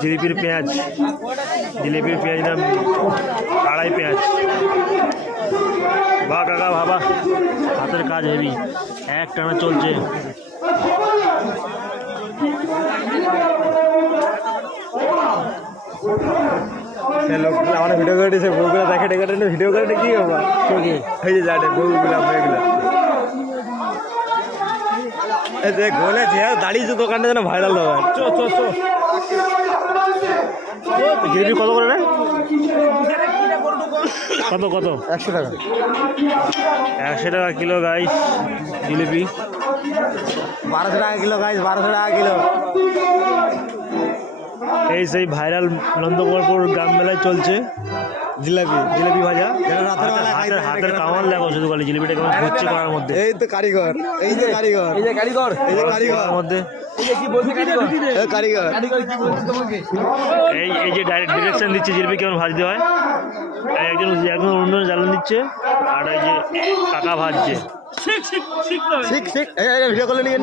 জিলিপির পেঁয়াজ, জিলিপির পেঁয়াজ না আড়াই পেঁয়াজ। বা কাকা বাবা হাতের কাজ হেভি, এক টানা চলছে। লোকগুলো আমার ভিডিও করে দিয়েছে, বউগুলো দেখে ডেকে ভিডিও করে কি বাবা এই যে যাটে বউগুলা মেয়েগুলা বলেছে দাঁড়িয়েছে দোকানটা যেন ভাইরাল হবে। জিলিপি কত করে রে? কত কত? 100 টাকা। 100 টাকা কিলো গাইস জিলিপি। 1200 টাকা কিলো গাইস, 1200 টাকা কিলো। এই সেই ভাইরাল নন্দগোপালপুর গ্রাম মেলায় চলছে জিলিপি ভাজা। হাতের কামান লাগো শুধু খালি জিলিপিটা কেমন হচ্ছে করার মধ্যে। এই তো কারিগর, এই যে কারিগর, এই যে কারিগর, এই যে কারিগর মধ্যে কারিগর। এই যে ডিরেকশন দিচ্ছে জিলিপি কেমন ভাজতে হয়। একজন অন্য জ্বালান দিচ্ছে আর এই যে কাকা ভাজছে। ভিডিও করলে নিয়ে